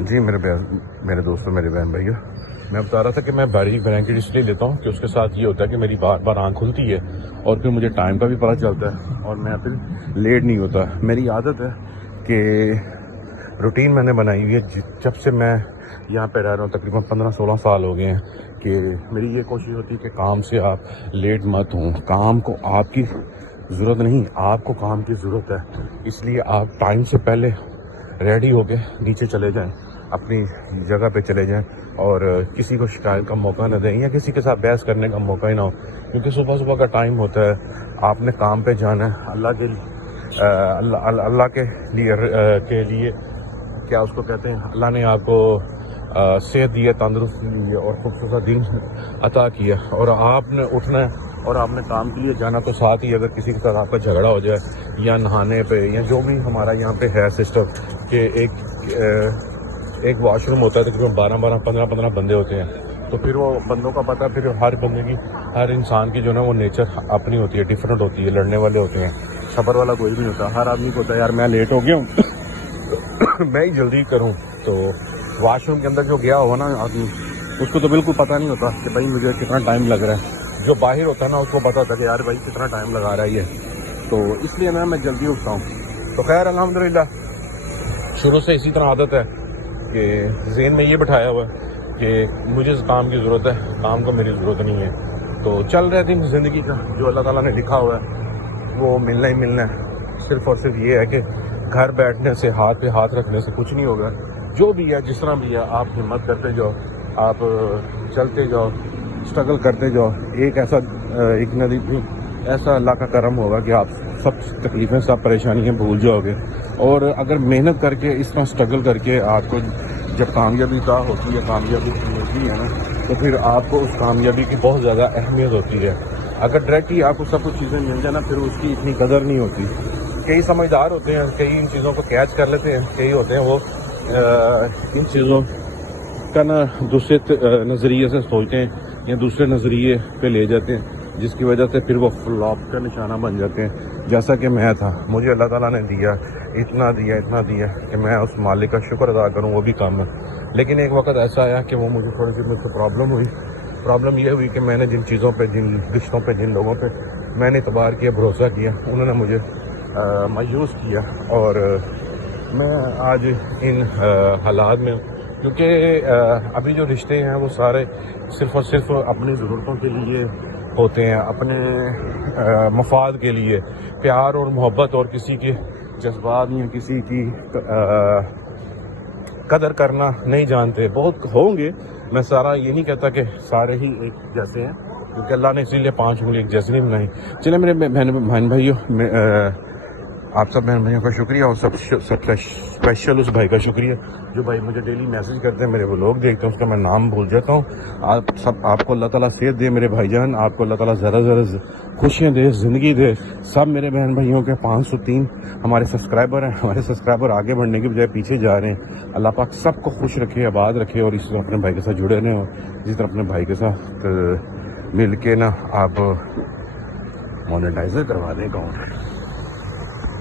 جی میرے دوستوں، میرے بہن بھائیوں، میں بتا رہا تھا کہ میں باریک بلینکٹ اس لیے لیتا ہوں کہ اس کے ساتھ یہ ہوتا ہے کہ میری بار بار آنکھ کھلتی ہے اور پھر مجھے ٹائم کا بھی پتہ چلتا ہے اور میں پھر لیٹ نہیں ہوتا. میری عادت ہے کہ روٹین میں نے بنائی ہوئی ہے جب سے میں یہاں پہ رہ رہا ہوں، تقریباً 15-16 سال ہو گئے ہیں، کہ میری یہ کوشش ہوتی ہے کہ کام سے آپ لیٹ مت ہوں. کام کو آپ کی ضرورت نہیں، آپ کو کام کی ضرورت ہے، اس لیے آپ ٹائم سے پہلے ریڈی ہو کے نیچے چلے جائیں، اپنی جگہ پہ چلے جائیں اور کسی کو شکایت کا موقع نہ دیں یا کسی کے ساتھ بحث کرنے کا موقع ہی نہ ہو. کیونکہ صبح کا ٹائم ہوتا ہے، آپ نے کام پہ جانا ہے. اللہ کے لیے کیا اس کو کہتے ہیں، اللہ نے آپ کو صحت دی ہے، تندرستی دی ہے اور خوبصورت دن عطا کیا، اور آپ نے اٹھنا ہے اور آپ نے کام کے لیے جانا. تو ساتھ ہی اگر کسی کے ساتھ آپ کا جھگڑا ہو جائے یا نہانے پہ یا جو بھی ہمارا یہاں پہ ہے سسٹم کہ ایک واش روم ہوتا ہے، تقریباً 15 بندے ہوتے ہیں، تو پھر وہ بندوں کا پتہ، پھر ہر بندے کی، ہر انسان کی جو نا وہ نیچر اپنی ہوتی ہے، ڈفرینٹ ہوتی ہے. لڑنے والے ہوتے ہیں، صبر والا کوئی بھی نہیں ہوتا. ہر آدمی کو ہوتا ہے یار میں لیٹ ہو گیا ہوں میں ہی جلدی کروں. تو واش روم کے اندر جو گیا ہوا نا آدمی، اس کو تو بالکل پتہ نہیں ہوتا کہ بھائی مجھے کتنا ٹائم لگ رہا ہے. جو باہر ہوتا ہے نا اس کو پتہ ہوتا ہے کہ یار بھائی کتنا ٹائم لگا رہا ہے یہ. تو اس لیے میں جلدی اٹھتا ہوں. تو خیر الحمدللہ شروع سے اسی طرح عادت ہے کہ ذہن میں یہ بٹھایا ہوا ہے کہ مجھے اس کام کی ضرورت ہے، کام کو میری ضرورت نہیں ہے. تو چل رہے دن زندگی کا جو اللہ تعالیٰ نے لکھا ہوا ہے وہ ملنا ہی ملنا ہے. صرف اور صرف یہ ہے کہ گھر بیٹھنے سے، ہاتھ پہ ہاتھ رکھنے سے کچھ نہیں ہوگا. جو بھی ہے، جس طرح بھی ہے، آپ ہمت کرتے جاؤ، آپ چلتے جاؤ، اسٹرگل کرتے جاؤ. ایک ندی ایسا اللہ کا کرم ہوگا کہ آپ سب تکلیفیں، سب پریشانیاں بھول جاؤ گے. اور اگر محنت کر کے اس طرح اسٹرگل کر کے آپ کو جب کامیابی کا ہوتی ہے، کامیابی ملتی ہے نا، تو پھر آپ کو اس کامیابی کی بہت زیادہ اہمیت ہوتی ہے. اگر ڈائریکٹلی آپ کو سب کچھ چیزیں مل جائیں نا، پھر اس کی اتنی قدر نہیں ہوتی. کئی سمجھدار ہوتے ہیں، کئی ان چیزوں کو کیچ کر لیتے ہیں، کئی ہوتے ہیں وہ ان چیزوں کا نا دوسرے نظریے سے سوچتے ہیں یا دوسرے نظریے پہ لے جاتے ہیں، جس کی وجہ سے پھر وہ فلاپ کا نشانہ بن جاتے ہیں. جیسا کہ میں تھا، مجھے اللہ تعالیٰ نے اتنا دیا کہ میں اس مالک کا شکر ادا کروں، وہ بھی کم ہے. لیکن ایک وقت ایسا آیا کہ وہ مجھے تھوڑی سی مجھ سے پرابلم یہ ہوئی کہ میں نے جن چیزوں پہ، جن رشتوں پہ، جن لوگوں پہ میں نے اعتبار کیا، بھروسہ کیا، انہوں نے مجھے مایوس کیا. اور میں آج ان حالات میں، کیونکہ ابھی جو رشتے ہیں وہ سارے صرف اور صرف اپنی ضرورتوں کے لیے ہوتے ہیں، اپنے مفاد کے لیے. پیار اور محبت اور کسی کے جذبات یا کسی کی قدر کرنا نہیں جانتے. بہت ہوں گے، میں سارا یہ نہیں کہتا کہ سارے ہی ایک جیسے ہیں، کیونکہ اللہ نے اسی لیے 5 انگلی ایک جیسے نہیں بنائی. چلے میرے بہن بھائیوں، آپ سب بہن بھائیوں کا شکریہ، اور سب کا اسپیشل اس بھائی کا شکریہ جو بھائی مجھے ڈیلی میسج کرتے ہیں، میرے ولاگ دیکھتے ہیں، اس کا میں نام بھول جاتا ہوں. آپ کو اللہ تعالیٰ صحت دے میرے بھائی جان، آپ کو اللہ تعالیٰ ذرا خوشیاں دے، زندگی دے. سب میرے بہن بھائیوں کے 503 ہمارے سبسکرائبر ہیں. ہمارے سبسکرائبر آگے بڑھنے کی بجائے پیچھے جا رہے ہیں. اللہ پاک سب کو خوش رکھے، آباد رکھے، اور اس طرح اپنے بھائی کے ساتھ جڑے رہیں، اور جس طرح اپنے بھائی کے ساتھ مل کے نا آپ مونیٹائزر کروا دیں اکاؤنٹ.